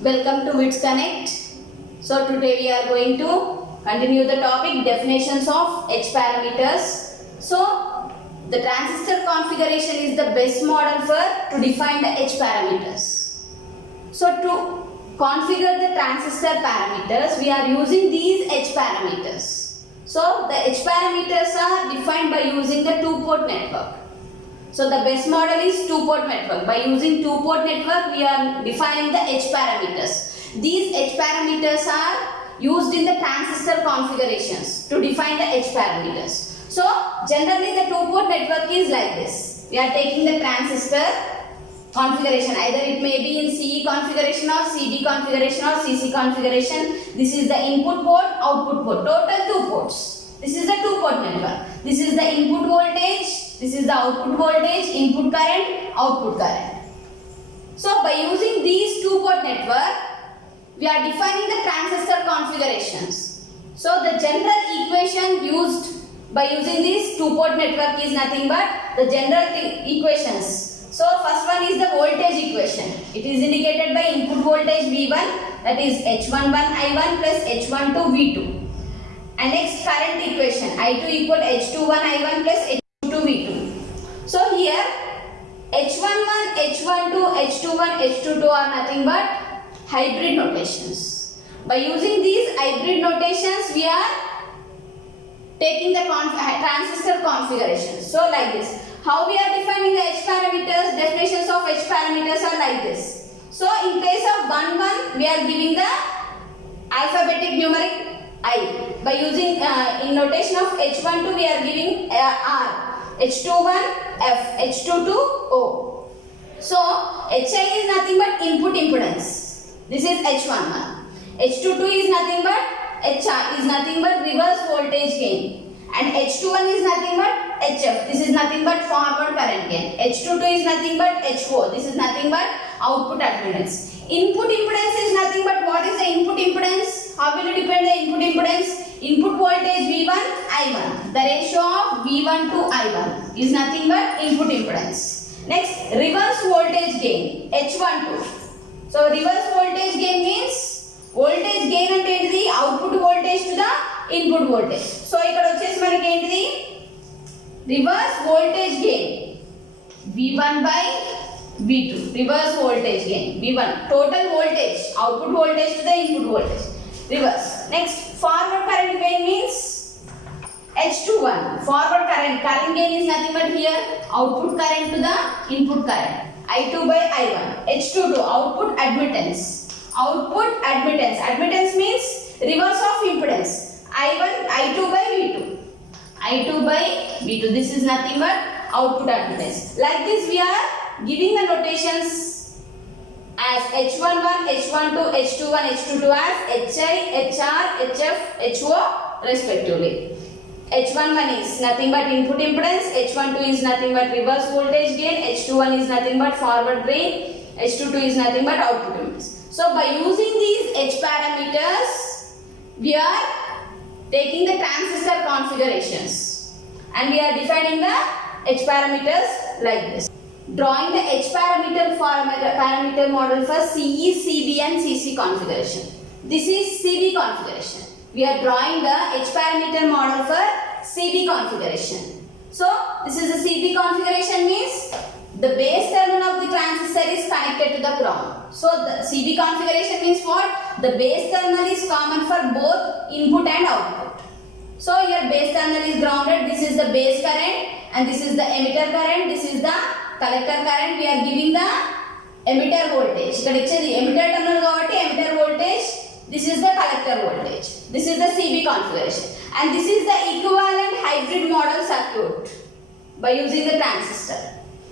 Welcome to WITS Connect. So today we are going to continue the topic definitions of H parameters. So the transistor configuration is the best model to define the H parameters. So to configure the transistor parameters, we are using these H parameters. So the H parameters are defined by using the two-port network. So the best model is two-port network. By using two-port network, we are defining the H parameters. These H parameters are used in the transistor configurations to define the H parameters. So generally the two-port network is like this. We are taking the transistor configuration. Either it may be in CE configuration or CD configuration or CC configuration. This is the input port, output port. Total 2 ports. This is the two-port network. This is the input voltage. This is the output voltage, input current, output current. So by using these two-port network, we are defining the transistor configurations. So the general equation used by using this two-port network is nothing but the general equations. So first one is the voltage equation. It is indicated by input voltage V1, that is H11I1 plus H12 V2. And next current equation, I2 equal H21I1 plus H22 V2. So here H11, H12, H21, H22 are nothing but hybrid notations. By using these hybrid notations, we are taking the transistor configuration. So like this. How we are defining the H parameters? Definitions of H parameters are like this. So in case of 1, 1, we are giving the alphabetic numeric I. By using in notation of H12, we are giving R. H21 F. H22 O. So HI is nothing but input impedance. This is H11. H22 is nothing but HR is nothing but reverse voltage gain. And H21 is nothing but HF. This is nothing but forward current gain. H22 is nothing but HO. This is nothing but output admittance. Input impedance is nothing but what is the input impedance? How will you depend the input impedance? Input voltage V1, I1. The ratio of V1 to I1 is nothing but input impedance. Next, reverse voltage gain H12. So reverse voltage gain means voltage gain ante the output voltage to the input voltage. So ikkada vachesi manaki entidi reverse voltage gain V1 by V2. Reverse voltage gain V1. Total voltage, output voltage to the input voltage. Reverse. Next, forward current gain means H21. Forward current gain is nothing but here output current to the input current. I2 by I1. H22 output admittance. Output admittance. Admittance means reverse of impedance. I2 by V2. I2 by V2. This is nothing but output admittance. Like this we are giving the notations as H11, H12, H21, H22 as HI, HR, HF, HO respectively. H11 is nothing but input impedance. H12 is nothing but reverse voltage gain. H21 is nothing but forward gain. H22 is nothing but output impedance. So by using these H parameters, we are taking the transistor configurations and we are defining the H parameters like this. Drawing the H parameter model for CE, CB and CC configuration. This is CB configuration. We are drawing the H parameter model for CB configuration. So this is the CB configuration means the base terminal of the transistor is connected to the ground. So the CB configuration means what? The base terminal is common for both input and output. So your base terminal is grounded. This is the base current and this is the emitter current. This is the collector current. We are giving the emitter voltage. Ikkada ichedi emitter terminal kabatti emitter voltage. This is the collector voltage. This is the CB configuration. And this is the equivalent hybrid model circuit by using the transistor.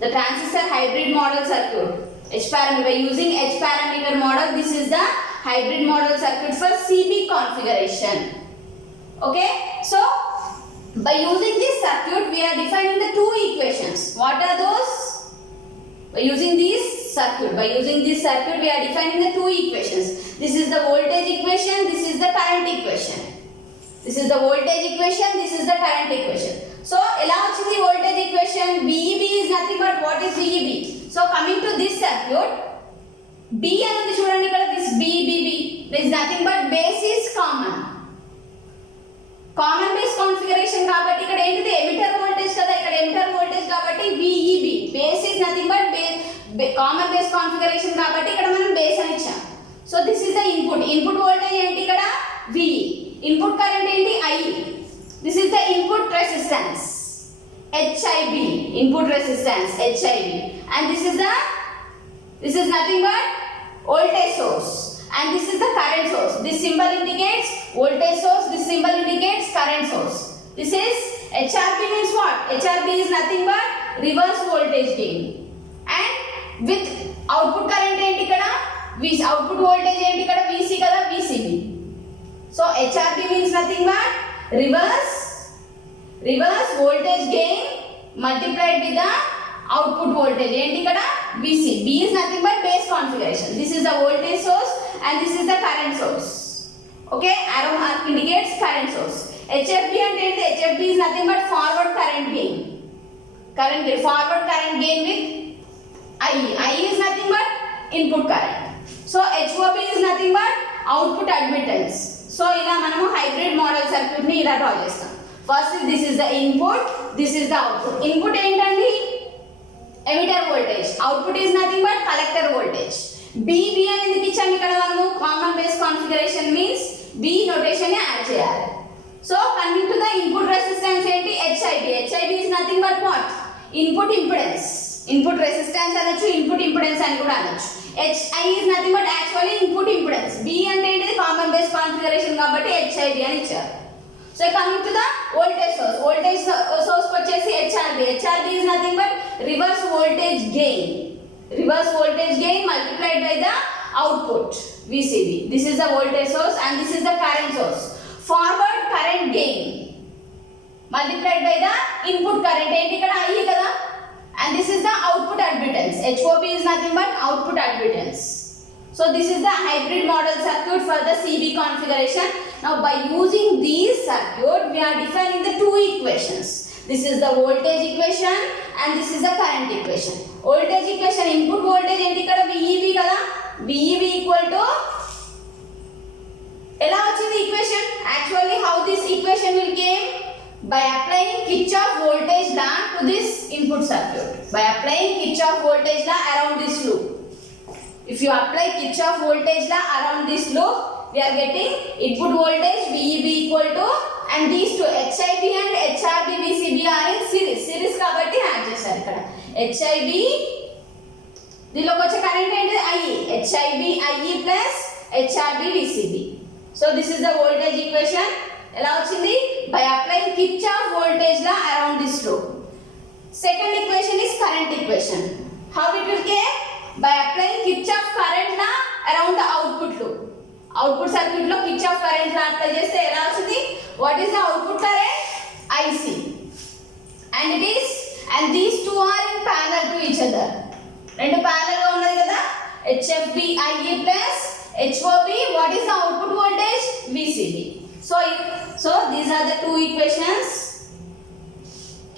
The transistor hybrid model circuit. H parameter. By using H parameter model, this is the hybrid model circuit for CB configuration. Okay. So by using this circuit, we are defining the two equations. What are those? By using this circuit, we are defining the two equations. This is the voltage equation, this is the current equation. This is the voltage equation, this is the current equation. So, ela vachindi voltage equation, VEB is nothing but what is VEB? So, coming to this circuit, B అని ఉంది చూడండి ఇక్కడ, this B is nothing but base is common. Common base configuration కాబట్టి ఇక్కడ ఏంటిది emitter voltage కదా, ఇక్కడ emitter voltage కాబట్టి VEB, base is nothing but common base configuration కాబట్టి ఇక్కడ మనం బేస్ అని ఇచ్చాం. So this is the input voltage ఏంటి ఇక్కడ VE, ఇన్పుట్ కరెంట్ ఏంటి I, this is the input resistance HIB, input resistance HIB, and this is nothing but voltage source, and this is the current source. This symbol indicates voltage source, this symbol indicates current source. This is HRB means what? HRB is nothing but reverse voltage gain, and with output current ఏంటి ఇక్కడ VC, output voltage ఏంటి ఇక్కడ VC కదా, VCB. So HRB means nothing but reverse voltage gain multiplied with the output voltage ఏంటి ఇక్కడ VC. B is nothing but base configuration. This is the voltage source and this is the current source. Okay, arrow mark indicates current source. HFB అంటే ఏంటి? HFB is nothing but forward current gain. Forward current gain with I. I is nothing but input current. So HOB is nothing but output admittance. So ఇలా మనము hybrid model circuit ని ఇలా draw చేస్తాం. First this is the input, this is the output. Input ఏంటండి? Emitter voltage. Output is nothing but collector voltage. B అని ఎందుకు ఇచ్చాము ఇక్కడ మనము? Common base configuration means B notation ని యాడ్ చేయాలి. So coming to the input resistance ఏంటి? HIB is nothing but what? Input impedance. Input resistance అనొచ్చు, input impedance అని కూడా అనొచ్చు. HI is nothing but actually input impedance. B అంటే ఏంటిది? Common base configuration కాబట్టి HIB అని ఇచ్చారు. So coming to the voltage source వచ్చేసి HRB is nothing but reverse voltage gain multiplied by the output VCB. This is the voltage source and this is the current source. Forward current gain multiplied by the input current ఏంటి ఇక్కడ I కదా, and this is the output admittance. HOB is nothing but output admittance. So this is the hybrid model circuit for the CB configuration. Now by using these circuit we are defining the two equations. This is the voltage equation and this is the current equation. Voltage equation input voltage ఏంటి ఇక్కడ VEB కదా, VEB equal to ఎలా వచ్చింది equation? Actually how this equation will came? By applying Kirchhoff voltage law to this input circuit. By applying Kirchhoff voltage law around this loop. If you apply Kirchhoff voltage law around this loop, we are getting input voltage VEB equal to, and these two HIB and HRB VCB are in series కాబట్టి add చేశారు ఇక్కడ. HIB దీనిలోకి వచ్చే current ఏంటి? HIB IE plus HRB VCB. So this is the voltage equation. ఎలా వచ్చింది? By applying Kirchhoff voltage law around this loop. Second equation is current equation. How it will came? By applying Kirchhoff current law around the output loop. Output circuit లో Kirchhoff current law apply చేస్తే ఎలా వచ్చింది? What is the output current? IC. And these two are in parallel to each other. రెండు parallel గా ఉన్నాయి కదా. HFB IE plus HOB. What is the output voltage? VCB. So these are the two equations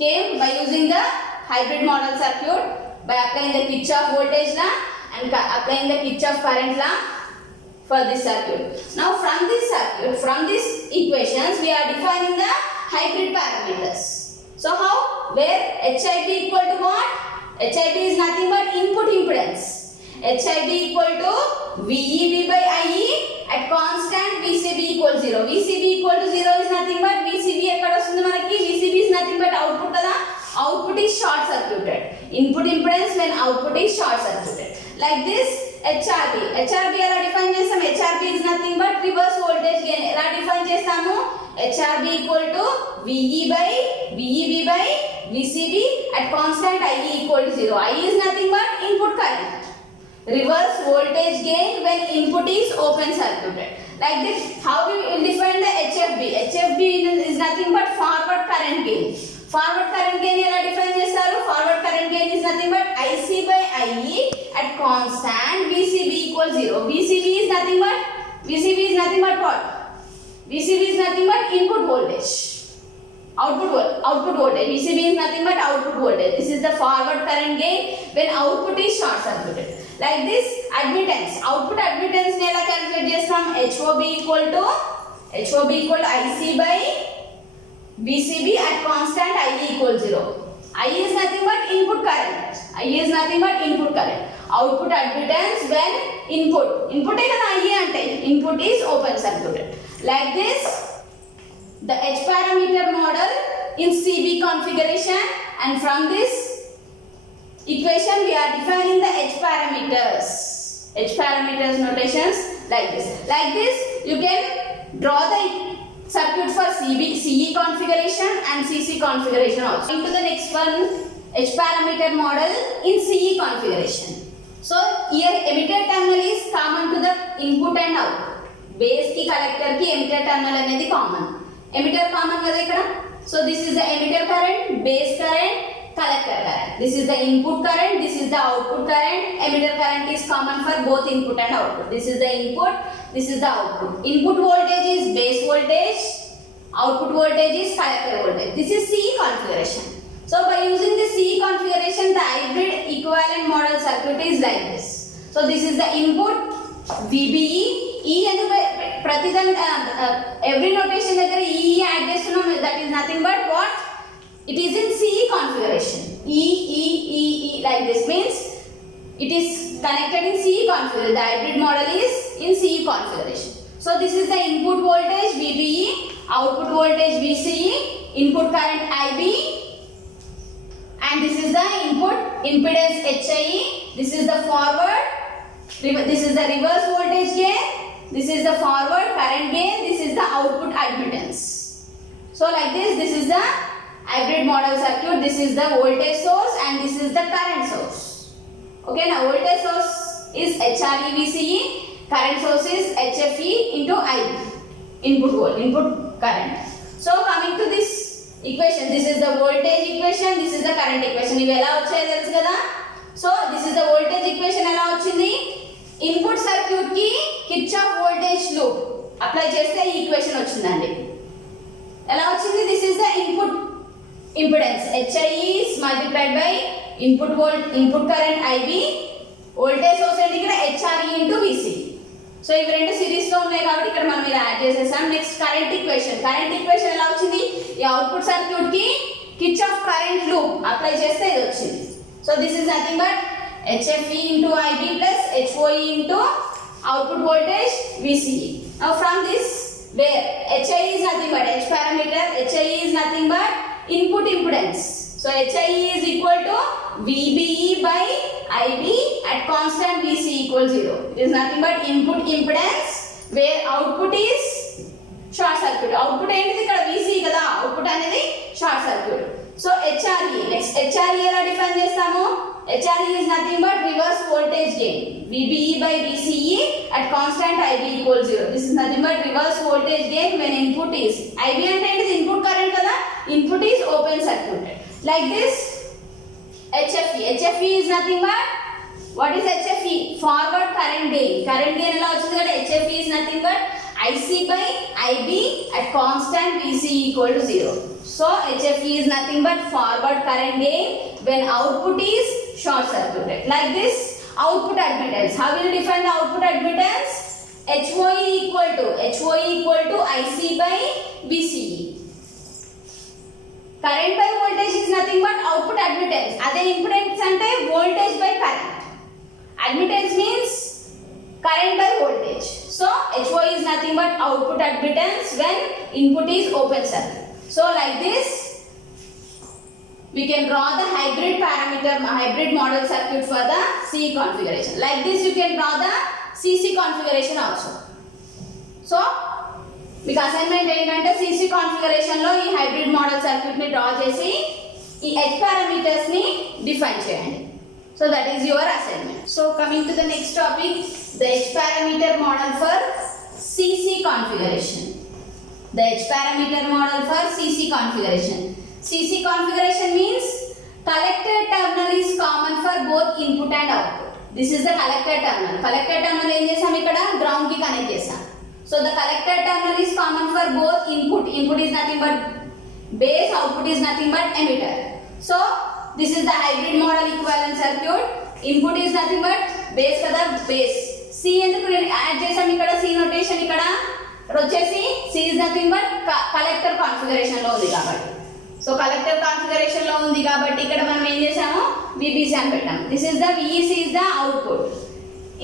came by using the hybrid model circuit, by applying the Kirchhoff voltage law and applying the Kirchhoff current law for this circuit. Now from these equations we are defining the hybrid parameters. So how? Where HIB equal to what? HIB is nothing but input impedance. HIB equal to VEB by IE at constant VCB equal 0. VCB equal to 0 is nothing but VCB ఎక్కడ వస్తుంది మనకి? VCB is nothing but output కదా. Output is short circuited. Input impedance when output is short circuited. Like this HRB ఎలా define చేస్తాం? HRB is nothing but reverse voltage gain. ఎలా define చేస్తాము? HRB equal to VEB by VCB at constant IE equal to 0. IE is nothing but input current. Reverse voltage gain when input is open circuited. Like this, how we will define the HFB? HFB is nothing but forward current gain. Forward current gain ఎలా define చేస్తారు? Forward current gain is nothing but IC by IE at constant VCB equals 0. VCB is nothing but what? VCB is nothing but input voltage. Output voltage. VCB is nothing but output voltage. This is the forward current gain when output is short circuited. Like this admittance, output admittance ని ఎలా calculate చేస్తాం? HOB equal to IC by VCB at constant I equal 0. I is nothing but input current. Output admittance when input ఏ కదా I అంటే, input is open circuited. Like this, the H parameter model in CB configuration, and from this equation we are defining the H parameters notations like this. You can draw the circuit for CE configuration and CC configuration also. Into the next one, H parameter model in CE configuration. So here emitter terminal is common to the input and output. Base ki collector ki emitter terminal అనేది common. Emitter common కదా ఇక్కడ. So this is the emitter current, base current, collector current. This is the input current, this is the output current. Emitter current is common for both input and output. This is the input, this is the output. Input voltage is base voltage, output voltage is collector voltage. This is CE configuration. So by using the CE configuration, the hybrid equivalent model circuit is like this. So this is the input VBE. E and every notation దగ్గర E add చేస్తున్నాం, that is nothing but what? It is in CE configuration. E like this means it is connected in CE configuration. The hybrid model is in CE configuration. So this is the input voltage VBE, output voltage VCE, input current IB, and this is the input impedance HIE. This is the forward, this is the reverse voltage gain, this is the forward current gain, this is the output admittance. So like this is the hybrid model circuit. This is the voltage source and this is the current source. Okay, now voltage source is HRE VCE, current source is HFE into IB, input current. So coming to this equation, this is the voltage equation, this is the current equation. ఇవి ఎలా వచ్చాయో తెలుసు కదా. So this is the voltage equation. ఎలా వచ్చింది? Input circuit కి Kirchhoff voltage loop apply చేస్తే ఈ ఈక్వేషన్ వచ్చిందండి. ఎలా వచ్చింది? This is the input impedance HIE is multiplied by input current IB, voltage source అంటే ఇక్కడ HRE into VC. సో ఇవి రెండు సిరీస్ లో ఉన్నాయి కాబట్టి ఇక్కడ మనం ఇలా యాడ్ చేసేసాం. నెక్స్ట్ కరెంట్ ఈక్వేషన్ ఎలా వచ్చింది? ఈ అవుట్పుట్ సర్క్యూట్ కి కిర్చాఫ్ కరెంట్ లూప్ అప్లై చేస్తే ఇది వచ్చింది. So this is nothing but HFE into IB plus HOE into output voltage VCE. Now from this, where HIE is nothing but H parameter, HIE is nothing but input impedance. So HIE is equal to VBE by IB at constant VC equal 0. It is nothing but input impedance where output is short circuit. Output ఏంటిది ఇక్కడ VC కదా, output అనేది short circuit. So HRE, next HRE ఎలా define చేస్తాము? HRE is nothing but reverse voltage gain, VBE by VCE at constant IB equals 0. This is nothing but reverse voltage gain when input is IB అంటే ఏంటిది? Input current కదా, input is open circuit. Like this HFE is nothing but what is HFE? Forward current gain. Current gain ఎలా వచ్చింది కదా? HFE is nothing but IC by IB at constant VC equal to 0. So HFE is nothing but forward current gain when output is short circuited. Like this output admittance. How will you define the output admittance? HOE equal to IC by VCE. Current by voltage is nothing but output admittance. అదే impedance అంటే voltage by current. Admittance means current by voltage. So HOE is nothing but output admittance when input is open circuit. So like this we can draw the hybrid model circuit for the CE configuration. Like this you can draw the CC configuration also. So మీకు assignment ఏంటంటే CC configuration లో ఈ hybrid model circuit ని draw చేసి ఈ H parameters ని define చేయండి. So that is your assignment. So coming to the next topic, the H parameter model for CC configuration. The H parameter model for CC configuration. CC configuration means collector terminal is common for both input and output. This is the collector terminal. Collector terminal ఏం చేసాం ఇక్కడ ground కి connect చేసాం. So the collector terminal is common for both input. Input is nothing but base, output is nothing but emitter. So this is the hybrid model equivalent circuit. Input is nothing but base కదా, base. C ఎందుకు add చేసాం ఇక్కడ, C notation ఇక్కడ వచ్చేసి C is nothing but collector configuration లో ఉంది కాబట్టి. So collector configuration లో ఉంది కాబట్టి ఇక్కడ మనం ఏం చేసాము, విబిసి అని పెట్టాం. This is the VEC is the output.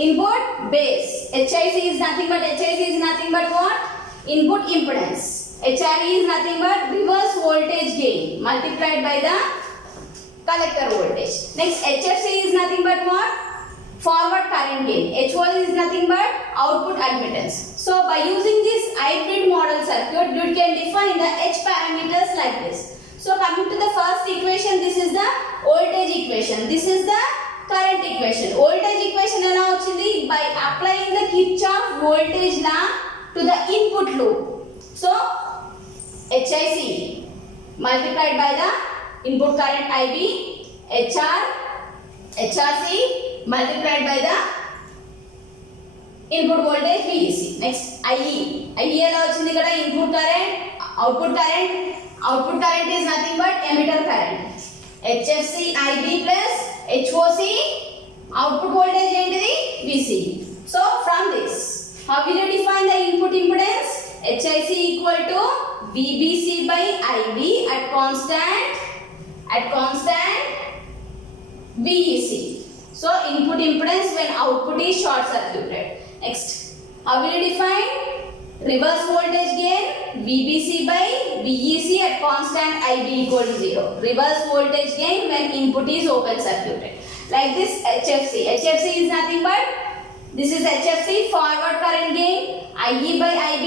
Input base. HIC is nothing but what, input impedance. HRE is nothing but reverse voltage gain multiplied by the collector voltage. Next, HFC is nothing but what? Forward current gain. HOL is nothing but output admittance. So by using this hybrid model circuit, you can define the H parameters like this. So coming to the first equation, this is the voltage equation. This is the current equation. Voltage equation ఎలా వచ్చింది? By applying the Kirchhoff voltage law to the input loop. So HIC multiplied by the input current IB, HRC multiplied by the input voltage VEC. Next IE ఎలా వచ్చింది ఇక్కడ? Input current, output current is nothing but emitter current. HFC IB plus HOC output voltage ఏంటిది? VC. So from this, how will you define the input impedance? HIC equal to VBC by IB at constant VEC. So input impedance when output is short circuited. Next, how will you define reverse voltage gain? VBC by VEC at constant IB equal to 0. Reverse voltage gain when input is open circuited. Like this HFC. HFC is nothing but, this is HFC, forward current gain IE by IB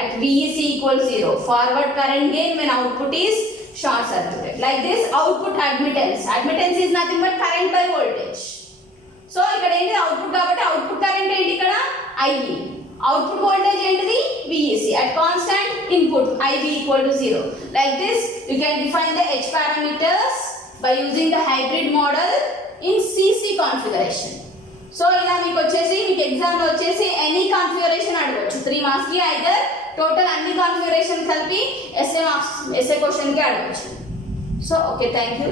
at VEC equal to 0. Forward current gain when output is short circuited. Like this output admittance. Admittance is nothing but current by voltage. So ఇక్కడ ఏంటి output కాబట్టి output current ఏంటి ఇక్కడ IE. Output voltage ఏంటిది VEC at constant input IB equal to 0. Like this you can define the H parameters by using the hybrid model in CC configuration. So ఇలా మీకు వచ్చేసి మీకు ఎగ్జామ్లో వచ్చేసి ఎనీ కాన్ఫిగరేషన్ అడగవచ్చు 3 మార్క్స్కి, ఐదర్ టోటల్ అన్ని కాన్ఫిగరేషన్ కలిపి ఎస్ఏ క్వశ్చన్కి అడగవచ్చు. So okay, thank you.